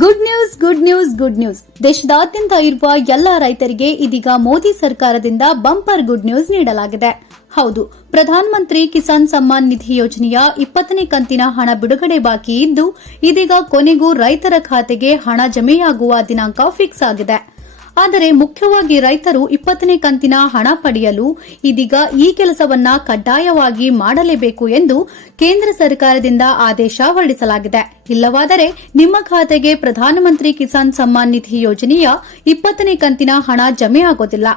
Good news ದೇಶದಾದ್ಯಂತ ಇರುವ ಎಲ್ಲ ರೈತರಿಗೆ ಇದೀಗ ಮೋದಿ ಸರ್ಕಾರದಿಂದ ಬಂಪರ್ ಗುಡ್ ನ್ಯೂಸ್ ನೀಡಲಾಗಿದೆ. ಹೌದು, ಪ್ರಧಾನಮಂತ್ರಿ ಕಿಸಾನ್ ಸಮ್ಮಾನ್ ನಿಧಿ ಯೋಜನೆಯ 20ನೇ ಕಂತಿನ ಹಣ ಬಿಡುಗಡೆ ಬಾಕಿ ಇದ್ದು, ಇದೀಗ ಕೊನೆಗೂ ರೈತರ ಖಾತೆಗೆ ಹಣ ಜಮೆಯಾಗುವ ದಿನಾಂಕ ಫಿಕ್ಸ್ ಆಗಿದೆ. ಆದರೆ ಮುಖ್ಯವಾಗಿ ರೈತರು 20ನೇ ಕಂತಿನ ಹಣ ಪಡೆಯಲು ಇದೀಗ ಈ ಕೆಲಸವನ್ನ ಕಡ್ಡಾಯವಾಗಿ ಮಾಡಲೇಬೇಕು ಎಂದು ಕೇಂದ್ರ ಸರ್ಕಾರದಿಂದ ಆದೇಶ ಹೊರಡಿಸಲಾಗಿದೆ. ಇಲ್ಲವಾದರೆ ನಿಮ್ಮ ಖಾತೆಗೆ ಪ್ರಧಾನಮಂತ್ರಿ ಕಿಸಾನ್ ಸಮ್ಮಾನ್ ನಿಧಿ ಯೋಜನೆಯ 20ನೇ ಕಂತಿನ ಹಣ ಜಮೆಯಾಗೋದಿಲ್ಲ.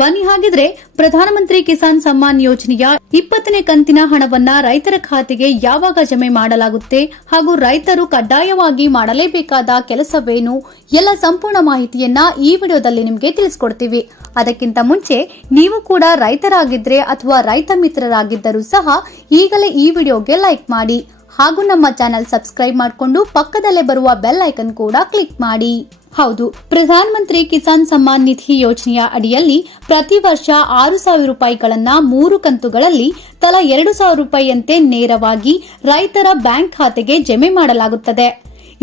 ಬನ್ನಿ ಹಾಗಿದ್ರೆ ಪ್ರಧಾನಮಂತ್ರಿ ಕಿಸಾನ್ ಸಮ್ಮಾನ್ ಯೋಜನೆಯ 20ನೇ ಕಂತಿನ ಹಣವನ್ನ ರೈತರ ಖಾತೆಗೆ ಯಾವಾಗ ಜಮೆ ಮಾಡಲಾಗುತ್ತೆ ಹಾಗೂ ರೈತರು ಕಡ್ಡಾಯವಾಗಿ ಮಾಡಲೇಬೇಕಾದ ಕೆಲಸವೇನು ಎಲ್ಲ ಸಂಪೂರ್ಣ ಮಾಹಿತಿಯನ್ನ ಈ ವಿಡಿಯೋದಲ್ಲಿ ನಿಮಗೆ ತಿಳಿಸಿಕೊಡ್ತೀವಿ. ಅದಕ್ಕಿಂತ ಮುಂಚೆ ನೀವು ಕೂಡ ರೈತರಾಗಿದ್ರೆ ಅಥವಾ ರೈತ ಮಿತ್ರರಾಗಿದ್ದರೂ ಸಹ ಈಗಲೇ ಈ ವಿಡಿಯೋಗೆ ಲೈಕ್ ಮಾಡಿ ಹಾಗೂ ನಮ್ಮ ಚಾನೆಲ್ ಸಬ್ಸ್ಕ್ರೈಬ್ ಮಾಡಿಕೊಂಡು ಪಕ್ಕದಲ್ಲೇ ಬರುವ ಬೆಲ್ ಐಕನ್ ಕೂಡ ಕ್ಲಿಕ್ ಮಾಡಿ. ಹೌದು, ಪ್ರಧಾನಮಂತ್ರಿ ಕಿಸಾನ್ ಸಮ್ಮಾನ್ ನಿಧಿ ಯೋಜನೆಯ ಅಡಿಯಲ್ಲಿ ಪ್ರತಿ ವರ್ಷ 6,000 ರೂಪಾಯಿಗಳನ್ನ 3 ಕಂತುಗಳಲ್ಲಿ ತಲಾ 2,000 ರೂಪಾಯಿಯಂತೆ ನೇರವಾಗಿ ರೈತರ ಬ್ಯಾಂಕ್ ಖಾತೆಗೆ ಜಮೆ ಮಾಡಲಾಗುತ್ತದೆ.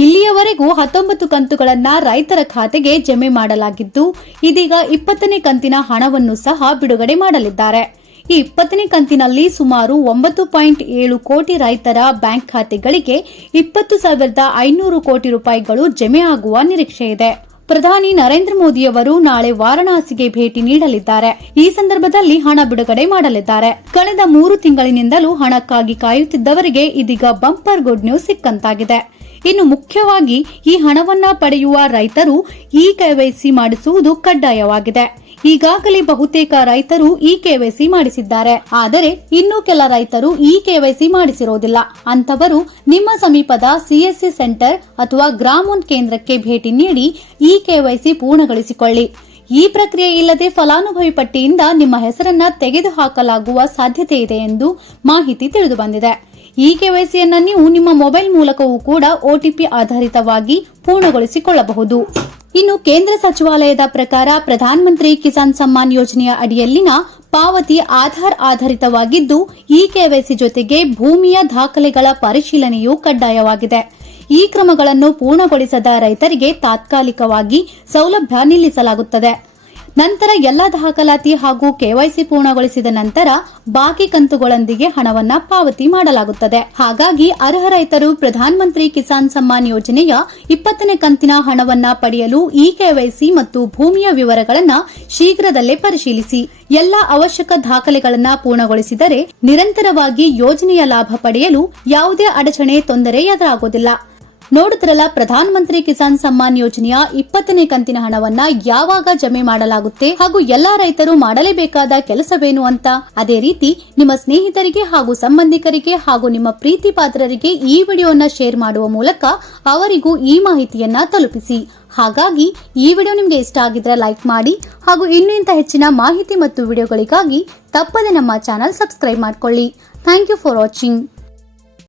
ಇಲ್ಲಿಯವರೆಗೂ 19 ಕಂತುಗಳನ್ನ ರೈತರ ಖಾತೆಗೆ ಜಮೆ ಮಾಡಲಾಗಿದ್ದು, ಇದೀಗ 20ನೇ ಕಂತಿನ ಹಣವನ್ನು ಸಹ ಬಿಡುಗಡೆ ಮಾಡಲಿದ್ದಾರೆ. ಈ 20ನೇ ಕಂತಿನಲ್ಲಿ ಸುಮಾರು 9.7 ಕೋಟಿ ರೈತರ ಬ್ಯಾಂಕ್ ಖಾತೆಗಳಿಗೆ 20,500 ಕೋಟಿ ರೂಪಾಯಿಗಳು ಜಮೆ ಆಗುವ ನಿರೀಕ್ಷೆ ಇದೆ. ಪ್ರಧಾನಿ ನರೇಂದ್ರ ಮೋದಿಯವರು ನಾಳೆ ವಾರಣಾಸಿಗೆ ಭೇಟಿ ನೀಡಲಿದ್ದಾರೆ. ಈ ಸಂದರ್ಭದಲ್ಲಿ ಹಣ ಬಿಡುಗಡೆ ಮಾಡಲಿದ್ದಾರೆ. ಕಳೆದ 3 ತಿಂಗಳಿನಿಂದಲೂ ಹಣಕ್ಕಾಗಿ ಕಾಯುತ್ತಿದ್ದವರಿಗೆ ಇದೀಗ ಬಂಪರ್ ಗುಡ್ ನ್ಯೂಸ್ ಸಿಕ್ಕಂತಾಗಿದೆ. ಇನ್ನು ಮುಖ್ಯವಾಗಿ ಈ ಹಣವನ್ನ ಪಡೆಯುವ ರೈತರು ಈ ಕೆವೈಸಿ ಮಾಡಿಸುವುದು ಕಡ್ಡಾಯವಾಗಿದೆ. ಈಗಾಗಲೇ ಬಹುತೇಕ ರೈತರು ಈ ಕೆವೈಸಿ ಮಾಡಿಸಿದ್ದಾರೆ. ಆದರೆ ಇನ್ನೂ ಕೆಲ ರೈತರು ಈ ಕೆವೈಸಿ ಮಾಡಿಸಿರೋದಿಲ್ಲ. ಅಂತವರು ನಿಮ್ಮ ಸಮೀಪದ ಸಿಎಸ್ಸಿ ಸೆಂಟರ್ ಅಥವಾ ಗ್ರಾಮ ಕೇಂದ್ರಕ್ಕೆ ಭೇಟಿ ನೀಡಿ ಈ ಕೆವೈಸಿ ಪೂರ್ಣಗೊಳಿಸಿಕೊಳ್ಳಿ. ಈ ಪ್ರಕ್ರಿಯೆ ಇಲ್ಲದೆ ಫಲಾನುಭವಿ ಪಟ್ಟಿಯಿಂದ ನಿಮ್ಮ ಹೆಸರನ್ನ ತೆಗೆದುಹಾಕಲಾಗುವ ಸಾಧ್ಯತೆ ಇದೆ ಎಂದು ಮಾಹಿತಿ ತಿಳಿದುಬಂದಿದೆ. ಈ ಕೆವೈಸಿಯನ್ನ ನೀವು ನಿಮ್ಮ ಮೊಬೈಲ್ ಮೂಲಕವೂ ಕೂಡ ಒಟಿಪಿ ಆಧಾರಿತವಾಗಿ ಪೂರ್ಣಗೊಳಿಸಿಕೊಳ್ಳಬಹುದು. ಇನ್ನು ಕೇಂದ್ರ ಸಚಿವಾಲಯದ ಪ್ರಕಾರ ಪ್ರಧಾನಮಂತ್ರಿ ಕಿಸಾನ್ ಸಮ್ಮಾನ್ ಯೋಜನೆಯ ಅಡಿಯಲ್ಲಿನ ಪಾವತಿ ಆಧಾರ್ ಆಧಾರಿತವಾಗಿದ್ದು, ಈ ಕೆವೈಸಿ ಜೊತೆಗೆ ಭೂಮಿಯ ದಾಖಲೆಗಳ ಪರಿಶೀಲನೆಯೂ ಕಡ್ಡಾಯವಾಗಿದೆ. ಈ ಕ್ರಮಗಳನ್ನು ಪೂರ್ಣಗೊಳಿಸದ ರೈತರಿಗೆ ತಾತ್ಕಾಲಿಕವಾಗಿ ಸೌಲಭ್ಯ ನಿಲ್ಲಿಸಲಾಗುತ್ತದೆ. ನಂತರ ಎಲ್ಲ ದಾಖಲಾತಿ ಹಾಗೂ ಕೆವೈಸಿ ಪೂರ್ಣಗೊಳಿಸಿದ ನಂತರ ಬಾಕಿ ಕಂತುಗಳೊಂದಿಗೆ ಹಣವನ್ನ ಪಾವತಿ ಮಾಡಲಾಗುತ್ತದೆ. ಹಾಗಾಗಿ ಅರ್ಹ ರೈತರು ಪ್ರಧಾನಮಂತ್ರಿ ಕಿಸಾನ್ ಸಮ್ಮಾನ್ ಯೋಜನೆಯ 20ನೇ ಕಂತಿನ ಹಣವನ್ನ ಪಡೆಯಲು ಈ ಕೆವೈಸಿ ಮತ್ತು ಭೂಮಿಯ ವಿವರಗಳನ್ನು ಶೀಘ್ರದಲ್ಲೇ ಪರಿಶೀಲಿಸಿ. ಎಲ್ಲ ಅವಶ್ಯಕ ದಾಖಲೆಗಳನ್ನ ಪೂರ್ಣಗೊಳಿಸಿದರೆ ನಿರಂತರವಾಗಿ ಯೋಜನೆಯ ಲಾಭ ಪಡೆಯಲು ಯಾವುದೇ ಅಡಚಣೆ ತೊಂದರೆ ಎದುರಾಗುವುದಿಲ್ಲ. ನೋಡುತ್ತಿರಲ್ಲ, ಪ್ರಧಾನಮಂತ್ರಿ ಕಿಸಾನ್ ಸಮ್ಮಾನ್ ಯೋಜನೆಯ 20ನೇ ಕಂತಿನ ಹಣವನ್ನ ಯಾವಾಗ ಜಮೆ ಮಾಡಲಾಗುತ್ತೆ ಹಾಗೂ ಎಲ್ಲಾ ರೈತರು ಮಾಡಲೇಬೇಕಾದ ಕೆಲಸವೇನು ಅಂತ. ಅದೇ ರೀತಿ ನಿಮ್ಮ ಸ್ನೇಹಿತರಿಗೆ ಹಾಗೂ ಸಂಬಂಧಿಕರಿಗೆ ಹಾಗೂ ನಿಮ್ಮ ಪ್ರೀತಿ ಪಾತ್ರರಿಗೆ ಈ ವಿಡಿಯೋನ ಶೇರ್ ಮಾಡುವ ಮೂಲಕ ಅವರಿಗೂ ಈ ಮಾಹಿತಿಯನ್ನ ತಲುಪಿಸಿ. ಹಾಗಾಗಿ ಈ ವಿಡಿಯೋ ನಿಮಗೆ ಇಷ್ಟ ಆಗಿದ್ರೆ ಲೈಕ್ ಮಾಡಿ ಹಾಗೂ ಇನ್ನೂ ಇಂಥ ಹೆಚ್ಚಿನ ಮಾಹಿತಿ ಮತ್ತು ವಿಡಿಯೋಗಳಿಗಾಗಿ ತಪ್ಪದೆ ನಮ್ಮ ಚಾನೆಲ್ ಸಬ್ಸ್ಕ್ರೈಬ್ ಮಾಡಿಕೊಳ್ಳಿ. Thank you for watching.